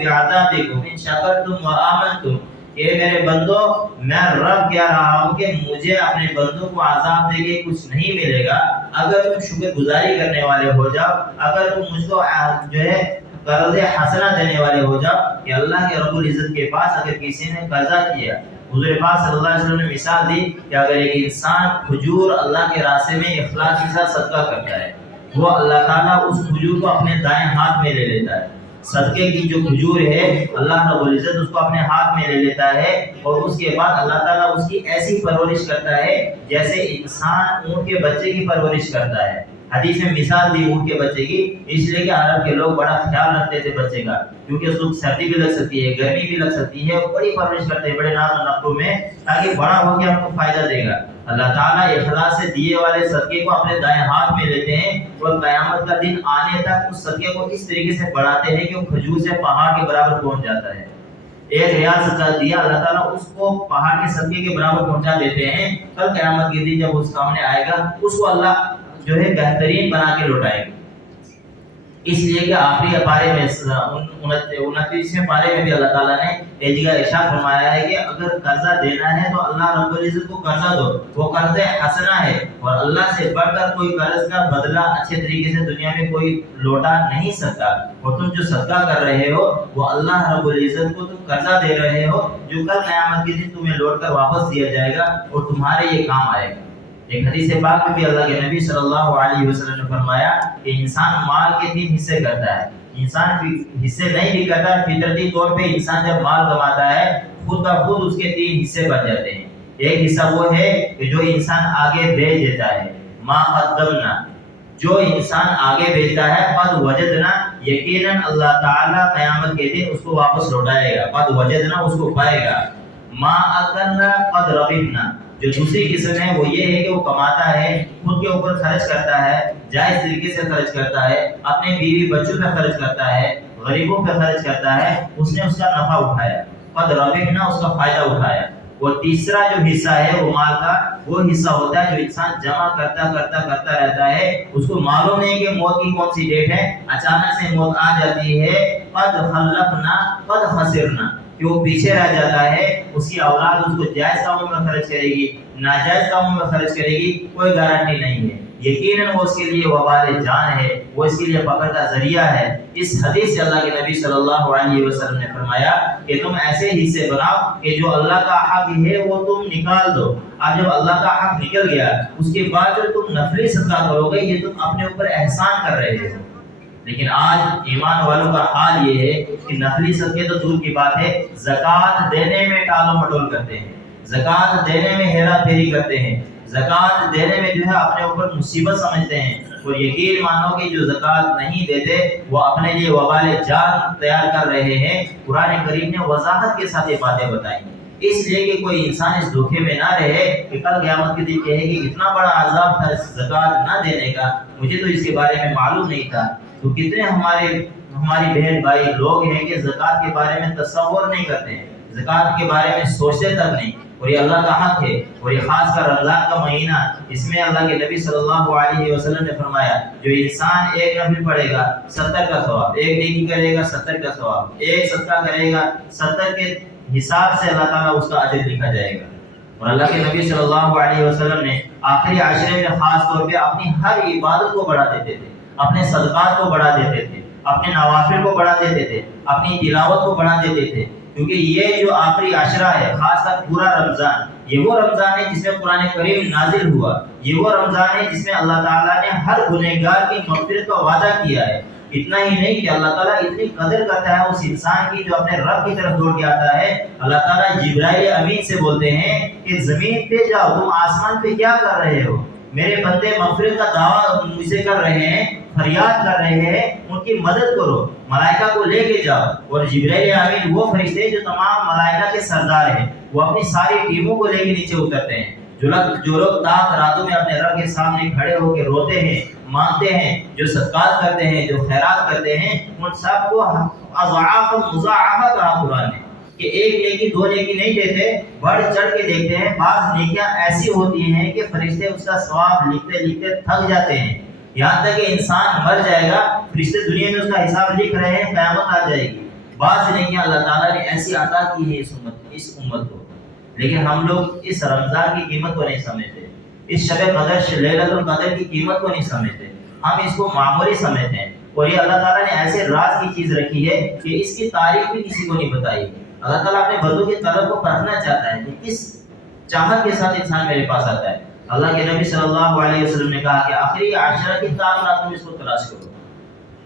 بعذابکم ان شکرتم وآمنتم، کہ میرے بندو میں رب کہہ رہا ہوں کہ مجھے اپنے بندوں کو عذاب دے کے کچھ نہیں ملے گا اگر تم شکر گزاری کرنے والے ہو جاؤ، اگر تم مجھ کو جو ہے قرض حسنہ دینے والے ہو جاؤ. کہ اللہ کے رب العزت کے پاس اگر کسی نے قرضہ کیا، حضور پاک صلی اللہ علیہ وسلم نے مثال دی کہ اگر ایک انسان کھجور اللہ کے راستے میں اخلاص کے ساتھ صدقہ کرتا ہے، وہ اللہ تعالیٰ اس کھجور کو اپنے دائیں ہاتھ میں لے لیتا ہے. صدقے کی جو کھجور ہے اللہ رب العزت اس کو اپنے ہاتھ میں لے لیتا ہے، اور اس کے بعد اللہ تعالیٰ اس کی ایسی پرورش کرتا ہے جیسے انسان اونٹ کے بچے کی پرورش کرتا ہے. حدیث میں مثال دی اونٹ کے بچے کی، اس لیے کہ عرب کے لوگ بڑا خیال رکھتے تھے بچے کا، کیونکہ اس کو سردی بھی لگ سکتی ہے، گرمی بھی لگ سکتی ہے، بڑی پرورش کرتے ہیں بڑے ناز و نخروں میں، تاکہ بڑا ہو کے ہم کو فائدہ دے گا. اللہ تعالیٰ اخلاص سے دیے والے صدقے کو اپنے دائیں ہاتھ میں لیتے ہیں، اور قیامت کا دن آنے تک اس صدقے کو اس طریقے سے بڑھاتے ہیں کہ وہ کھجور سے پہاڑ کے برابر پہنچ جاتا ہے. ایک ریال صدقہ دیا، اللہ تعالیٰ اس کو پہاڑ کے صدقے کے برابر پہنچا دیتے ہیں. کل قیامت کے دن جب اس سامنے آئے گا، اس کو اللہ جو ہے بہترین بنا کے لوٹائے گا. اس لیے کہ آخری پارے میں 29ویں پارے میں بھی اللہ تعالیٰ نے ایک جگہ ارشاد فرمایا ہے کہ اگر قرضہ دینا ہے تو اللہ رب العزت کو قرضہ دو، وہ قرض حسنہ ہے، اور اللہ سے بڑھ کر کوئی قرض کا بدلہ اچھے طریقے سے دنیا میں کوئی لوٹا نہیں سکتا. اور تم جو صدقہ کر رہے ہو وہ اللہ رب العزت کو تم قرضہ دے رہے ہو، جو کل قیامت کے دن تمہیں لوٹ کر واپس دیا جائے گا اور تمہارے یہ کام آئے گا. ایک حدیث پاک میں بھی اللہ کے نبی صلی اللہ علیہ وسلم نے فرمایا کہ انسان مال کے 3 حصے کرتا ہے. انسان حصے نہیں بھی کرتا، فطرتی طور پہ انسان جب مال کماتا ہے خود بخود اس کے 3 حصے بن جاتے ہیں. ایک حصہ وہ ہے کہ جو انسان آگے بھیج دیتا ہے، ما قدمنا، جو انسان آگے بھیجتا ہے، قد وجدنا، یقیناً اللہ تعالیٰ قیامت کے دن اس کو واپس لوٹائے گا، قد وجدنا، اس کو پائے گا. ما اکلنا قد رغبنا، جو دوسری قسم ہے وہ یہ ہے کہ وہ کماتا ہے، خود کے اوپر خرچ کرتا ہے، جائز طریقے سے خرچ کرتا ہے، اپنے بیوی بچوں پہ خرچ کرتا ہے، غریبوں پہ خرچ کرتا ہے، اس نے اس کا نفع اٹھایا، قد ربحنا، اس کا فائدہ اٹھایا. اور تیسرا جو حصہ ہے وہ مال کا، وہ حصہ ہوتا ہے جو انسان جمع کرتا رہتا ہے، اس کو معلوم نہیں کہ موت کی کون سی ڈیٹ ہے، اچانک سے موت آ جاتی ہے، قد خلفنا قد خسرنا، کہ وہ پیچھے رہ جاتا ہے، اس کی اولاد اس کو جائز کاموں میں خرچ کرے گی، ناجائز کاموں میں خرچ کرے گی، کوئی گارنٹی نہیں ہے. یقیناً وہ اس کے لیے وبال جان ہے، وہ اس کے لیے پکڑ کا ذریعہ ہے. اس حدیث سے اللہ کے نبی صلی اللہ علیہ وسلم نے فرمایا کہ تم ایسے حصے بناؤ کہ جو اللہ کا حق ہے وہ تم نکال دو. اب جب اللہ کا حق نکل گیا، اس کے بعد جو تم نفلی صدقہ کرو گے یہ تم اپنے اوپر احسان کر رہے ہو. لیکن آج ایمان والوں کا حال یہ ہے کہ نفلی صدقے تو دور کی بات ہے، زکوٰۃ دینے میں ٹالو مٹول کرتے ہیں، زکوٰۃ دینے میں ہیرا پھیری کرتے ہیں، زکوٰۃ دینے میں جو ہے اپنے اوپر مصیبت سمجھتے ہیں. اور یقین مانو کہ جو زکوٰۃ نہیں دیتے وہ اپنے لیے وبال جان تیار کر رہے ہیں. قرآن کریم نے وضاحت کے ساتھ یہ باتیں بتائیں، اس لیے کہ کوئی انسان اس دھوکے میں نہ رہے کہ کل قیامت کے دن کہے کہ اتنا بڑا عذاب تھا زکوٰۃ نہ دینے کا، مجھے تو اس کے بارے میں معلوم نہیں تھا. تو کتنے ہماری بہن بھائی لوگ ہیں کہ زکوٰۃ کے بارے میں تصور نہیں کرتے ہیں، زکوٰۃ کے بارے میں سوچتے تک نہیں. اور یہ اللہ کا حق ہے، اور یہ خاص کر رمضان کا مہینہ، اس میں اللہ کے نبی صلی اللہ علیہ وسلم نے فرمایا جو انسان ایک نفل پڑھے گا 70 کا ثواب، ایک نیکی کرے گا 70 کا ثواب، ایک صدقہ کرے گا 70 کے حساب سے اللہ تعالیٰ اس کا اجر لکھا جائے گا. اور اللہ کے نبی صلی اللہ علیہ وسلم نے آخری عشرے میں خاص طور پہ اپنی ہر عبادت کو بڑھا دیتے تھے، اپنے صدقات کو بڑھا دیتے تھے، اپنے نوافل کو بڑھا دیتے تھے، اپنی تلاوت کو بڑھا دیتے تھے. کیونکہ یہ جو آخری عشرہ ہے، خاص کر پورا رمضان، یہ وہ رمضان ہے جس میں قرآن کریم نازل ہوا، یہ وہ رمضان ہے جس میں اللہ تعالیٰ نے ہر گنہگار کی مغفرت کا وعدہ کیا ہے. اتنا ہی نہیں کہ اللہ تعالیٰ اتنی قدر کرتا ہے اس انسان کی جو اپنے رب کی طرف دوڑ کے آتا ہے. اللہ تعالیٰ جبرائیل امین سے بولتے ہیں کہ زمین پہ جاؤ، تم آسمان پہ کیا کر رہے ہو؟ میرے بندے مغفرت کا دعویٰ مجھ سے کر رہے ہیں، فریاد کر رہے ہیں، ان کی مدد کرو، ملائکہ کو لے کے جاؤ. اور جبرائیل امین وہ فرشتے جو تمام ملائکہ کے سردار ہیں، وہ اپنی ساری ٹیموں کو لے کے نیچے اترتے ہیں. جو لوگ تاک راتوں میں اپنے رب کے سامنے کھڑے ہو کے روتے ہیں، مانگتے ہیں، جو صدقات کرتے ہیں، جو خیرات کرتے ہیں، ان سب کو اضعاف مضاعفہ کہا قرآن نے کہ ایک نیکی دو نیکی نہیں دیتے، بڑھ چڑھ کے دیکھتے ہیں. بعض نیکیاں ایسی ہوتی ہیں کہ فرشتے اس کا ثواب لکھتے لکھتے تھک جاتے ہیں، یہاں تک کہ انسان مر جائے گا، فرشتے دنیا میں اس کا حساب لکھ رہے ہیں، قیامت آ جائے گی، بعض نہیں ہے اللہ تعالیٰ نے ایسی عطا کی ہے اس امت کو، لیکن ہم لوگ اس رمضان کی قیمت کو نہیں سمجھتے، اس شب قدر لیلۃ القدر کی قیمت کو نہیں سمجھتے، ہم اس کو معمولی سمجھتے ہیں۔ اور یہ اللہ تعالیٰ نے ایسے راز کی چیز رکھی ہے کہ اس کی تاریخ بھی کسی کو نہیں بتائی۔ اللہ تعالیٰ اپنے بندوں کی طلب کو پرکھنا چاہتا ہے کہ کس چاہت کے ساتھ انسان میرے پاس آتا ہے۔ اللہ کے نبی صلی اللہ علیہ وسلم نے کہا کہ آخری عشرہ کی طاقت راتوں میں اس کو تلاش کرو،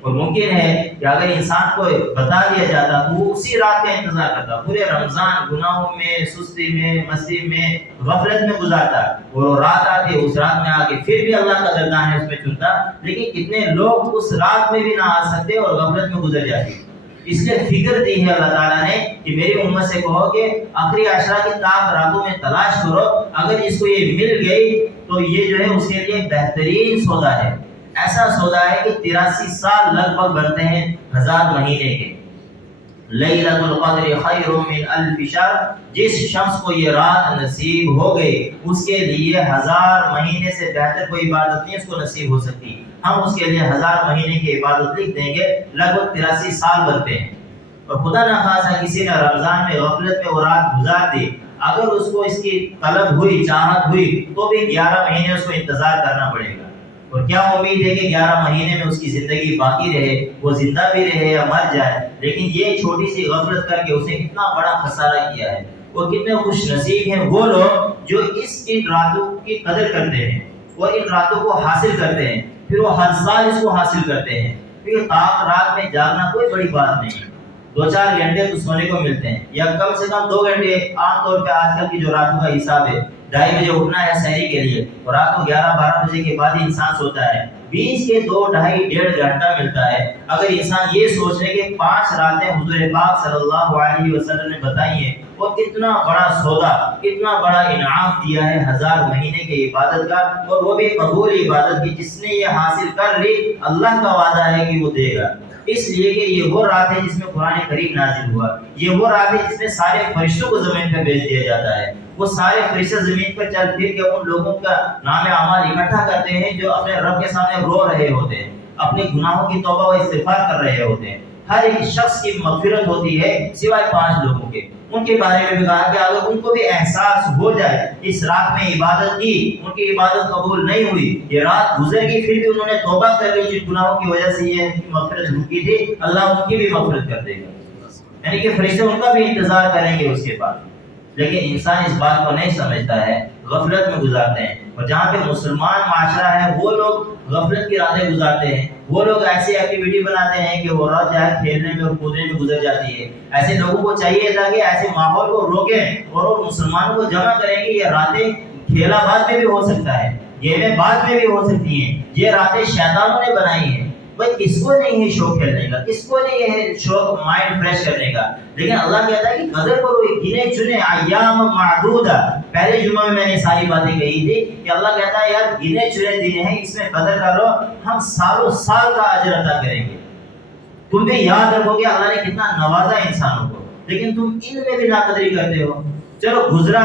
اور ممکن ہے کہ اگر انسان کو بتا دیا جاتا تو وہ اسی رات کا انتظار کرتا، پورے رمضان گناہوں میں، سستی میں، مستی میں، غفلت میں گزارتا، اور وہ رات آتی اس رات میں آ کے پھر بھی اللہ کا درگاہ ہے اس میں چنتا، لیکن کتنے لوگ اس رات میں بھی نہ آ سکتے اور غفلت میں گزر جاتے۔ اس لیے فکر دی ہے اللہ تعالیٰ نے کہ میری امت سے کہو کہ آخری عشرہ کی طاقت راتوں میں تلاش کرو، اگر اس کو یہ مل گئی تو یہ جو ہے اس کے لیے بہترین سودا ہے۔ ایسا سودا ہے کہ 83 سال لگ بھگ بنتے ہیں 1000 مہینے کے۔ لیلۃ القدر خیر من الف شہر، جس شخص کو یہ رات نصیب ہو گئی اس کے لیے 1000 مہینے سے بہتر کوئی عبادت نہیں اس کو نصیب ہو سکتی۔ ہم اس کے لیے 1000 مہینے کی عبادت لکھ دیں گے، لگ بھگ 83 سال بنتے ہیں۔ اور خدا نخواستہ کسی نے رمضان میں غفلت میں وہ رات گزار دی، اگر اس کو اس کی طلب ہوئی، چاہت ہوئی، تو بھی 11 مہینے اس کو انتظار کرنا پڑے گا۔ اور کیا امید ہے کہ 11 مہینے میں اس کی زندگی باقی رہے، وہ زندہ بھی رہے یا مر جائے، لیکن یہ چھوٹی سی غفلت کر کے اس نے کتنا بڑا خسارہ کیا ہے۔ اور کتنے خوش نصیب ہیں وہ لوگ جو ان راتوں کی قدر کرتے ہیں اور ان راتوں کو حاصل کرتے ہیں، پھر وہ ہر سال اس کو حاصل کرتے ہیں۔ کیونکہ رات میں جاگنا کوئی بڑی بات نہیں ہے، 2-4 گھنٹے تو سونے کو ملتے ہیں، یا کم سے کم 2 گھنٹے۔ عام طور پہ آج کل کی جو راتوں کا حساب ہے 2:30 بجے اٹھنا ہے سحری کے لیے، اور رات کو 11-12 بجے کے بعد ہی انسان سوتا ہے، 20 کے 2 2.5 گھنٹہ ملتا ہے۔ اگر انسان یہ سوچ لے کہ 5 راتیں حضور پاک صلی اللہ علیہ وسلم نے بتائی ہیں، اور اتنا بڑا سودا، اتنا بڑا انعام دیا ہے 1000 مہینے کی عبادت کا، اور وہ بھی قبول عبادت کی، جس نے یہ حاصل کر لی اللہ کا وعدہ ہے کہ وہ دے گا۔ اس لیے کہ یہ وہ رات ہے جس میں قرآن کریم نازل ہوا، یہ وہ رات ہے جس میں سارے فرشتوں کو زمین پر بھیج دیا جاتا ہے، وہ سارے فرشتے زمین پر چل پھر کے ان لوگوں کا نام اعمال اکٹھا کرتے ہیں جو اپنے رب کے سامنے رو رہے ہوتے ہیں، اپنے گناہوں کی توبہ و استغفار کر رہے ہوتے ہیں۔ ہر ایک شخص کی مغفرت ہوتی ہے سوائے 5 لوگوں کے، ان کے بارے میں بھی کہا کہ اگر ان کو بھی احساس ہو جائے اس رات میں عبادت کی، ان کی عبادت قبول نہیں ہوئی، یہ رات گزر گئی، پھر بھی انہوں نے توبہ کر لی جن گناہوں کی وجہ سے یہ ان کی مغفرت رکی تھی، اللہ ان کی بھی مغفرت کر دے گا۔ یعنی کہ فرشتے ان کا بھی انتظار کریں گے اس کے بعد، لیکن انسان اس بات کو نہیں سمجھتا ہے، غفلت میں گزارتے ہیں۔ اور جہاں پہ مسلمان معاشرہ ہے وہ لوگ غفلت کی راتیں گزارتے ہیں، وہ لوگ ایسی ایکٹیویٹی بناتے ہیں کہ وہ رات جائے کھیلنے میں اور کودنے میں گزر جاتی ہے۔ ایسے لوگوں کو چاہیے تھا کہ ایسے ماحول کو روکیں اور وہ مسلمانوں کو جمع کریں کہ یہ راتیں کھیلا بعد میں بھی ہو سکتا ہے، گیمیں بعد میں بھی ہو سکتی ہیں، یہ راتیں شیطانوں نے بنائی ہیں۔ بھائی کس کو نہیں ہے شوق کھیلنے کا، کس کو نہیں ہے شوق مائنڈ فریش کرنے کا، لیکن اللہ کہتا ہے کہ قدر کرو، گنے چنے ایام معدودہ۔ پہلے جمعہ میں نے ساری باتیں کہی تھی کہ اللہ کہتا ہے یار گنے چنے دن ہیں، اس میں قدر کرو، ہم سالوں سال کا اجر عطا کریں گے۔ تم بھی یاد رکھو کہ اللہ نے کتنا نوازا انسانوں کو، لیکن تم ان میں بھی ناقدری کرتے ہو۔ چلو گزرا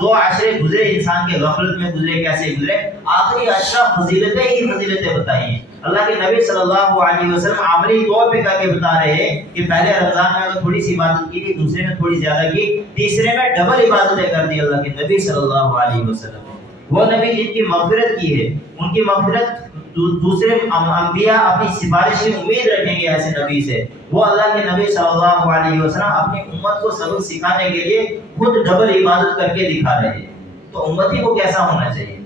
دو عشرے گزرے، انسان کے غفلت میں گزرے، کیسے گزرے؟ آخری عشرہ فضیلتیں ہی فضیلتیں بتائی ہیں۔ اللہ کے نبی صلی اللہ علیہ وسلم عملی طور پہ کر کے بتا رہے ہیں کہ پہلے رمضان میں اگر تھوڑی سی عبادت کی تھی، دوسرے میں تھوڑی زیادہ کی، تیسرے میں ڈبل عبادتیں کر دی اللہ کے نبی صلی اللہ علیہ وسلم۔ وہ نبی جن کی مغفرت کی ہے، ان کی مغفرت دوسرے انبیاء اپنی سفارش کی امید رکھیں گے ایسے نبی سے۔ وہ اللہ کے نبی صلی اللہ علیہ وسلم اپنی امت کو سبق سکھانے کے لیے خود ڈبل عبادت کر کے دکھا رہے ہیں، تو امتی کو کیسا ہونا چاہیے؟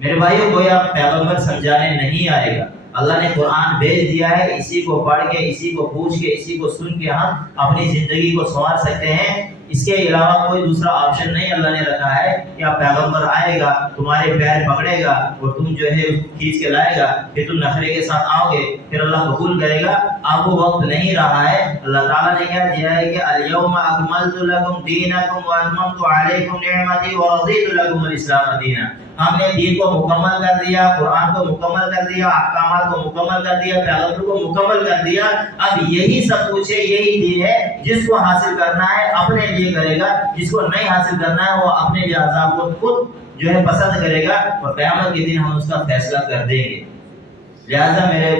میرے بھائیوں کو یا پیغمبر سمجھانے نہیں آئے گا، اللہ نے قرآن بھیج دیا ہے، اسی کو پڑھ کے، اسی کو پوچھ کے، اسی کو سن کے ہم اپنی زندگی کو سنوار سکتے ہیں۔ اس کے علاوہ کوئی دوسرا آپشن نہیں اللہ نے رکھا ہے کہ آپ پیغمبر آئے گا، تمہارے پیر پکڑے گا اور تم جو ہے اس کو کھینچ کے لائے گا، پھر تم نخرے کے ساتھ آؤ گے، پھر اللہ قبول کرے گا۔ اب وہ وقت نہیں رہا ہے۔ اللہ تعالیٰ نے کہہ دیا ہے کہ الیوم اکملت لکم دینکم واتممت علیکم نعمتی ورضیت لکم الاسلام دینا۔ ہم نے دین کو مکمل کر دیا، قرآن کو مکمل کر دیا، احکامات کو مکمل کر دیا، پیغمبر کو مکمل کر دیا۔ اب یہی سب کچھ ہے، یہی دین ہے، جس کو حاصل کرنا ہے اپنے لیے کرے گا، جس کو نہیں حاصل کرنا ہے وہ اپنے لیے عذاب کو خود جو ہے پسند کرے گا، اور قیامت کے دن ہم اس کا فیصلہ کر دیں گے۔ لہذا میرے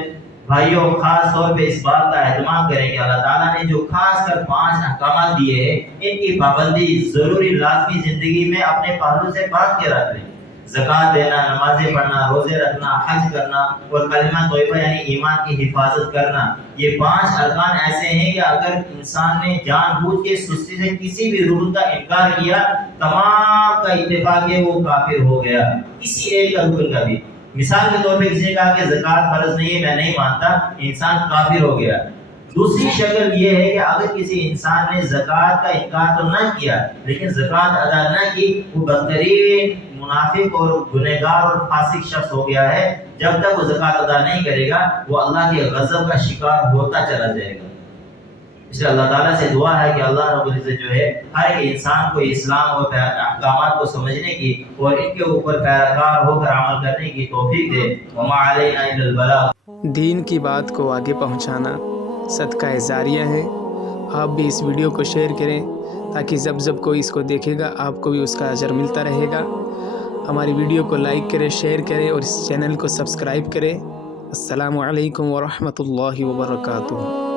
بھائیوں خاص طور پہ اس بات کا اہتمام کریں کہ اللہ تعالیٰ نے جو خاص کر 5 احکامات دیے ہیں ان کی پابندی ضروری لازمی زندگی میں اپنے پہلو سے باندھ کے رکھ لیں. زکوٰۃ دینا، نمازیں پڑھنا، روزے رکھنا، حج کرنا اور کلمہ طیبہ یعنی ایمان کی حفاظت کرنا، یہ 5 ارکان ایسے ہیں کہ اگر انسان نے جان بوجھ کے سستی سے کسی بھی رکن کا انکار کیا، تمام کا اتفاق ہے وہ کافر ہو گیا، کسی ایک رکن کا بھی. مثال کے طور پہ کسی نے کہا کہ زکوٰۃ فرض نہیں ہے، میں نہیں مانتا، انسان کافر ہو گیا. دوسری شکل یہ ہے کہ اگر کسی انسان نے زکوٰۃ کا انکار تو نہ کیا لیکن زکوٰۃ ادا نہ کی، وہ بدترین منافق اور گنہگار اور فاسق شخص ہو گیا ہے. جب تک وہ زکوٰۃ ادا نہیں کرے گا وہ اللہ کے غضب کا شکار ہوتا چلا جائے گا. اس لیے اللہ تعالیٰ سے دعا ہے کہ اللہ رب العزت جو ہے ہر ایک انسان کو اسلام اور احکامات کو سمجھنے کی اور ان کے اوپر پیروکار ہو کر عمل کرنے کی توفیق دے. وما علینا الا البلاغ. دین کی بات کو آگے پہنچانا صدقہ جاریہ ہے. آپ بھی اس ویڈیو کو شیئر کریں تاکہ جب کوئی اس کو دیکھے گا آپ کو بھی اس کا اجر ملتا رہے گا. ہماری ویڈیو کو لائک کریں، شیئر کریں اور اس چینل کو سبسکرائب کریں. السلام علیکم ورحمۃ اللہ وبرکاتہ.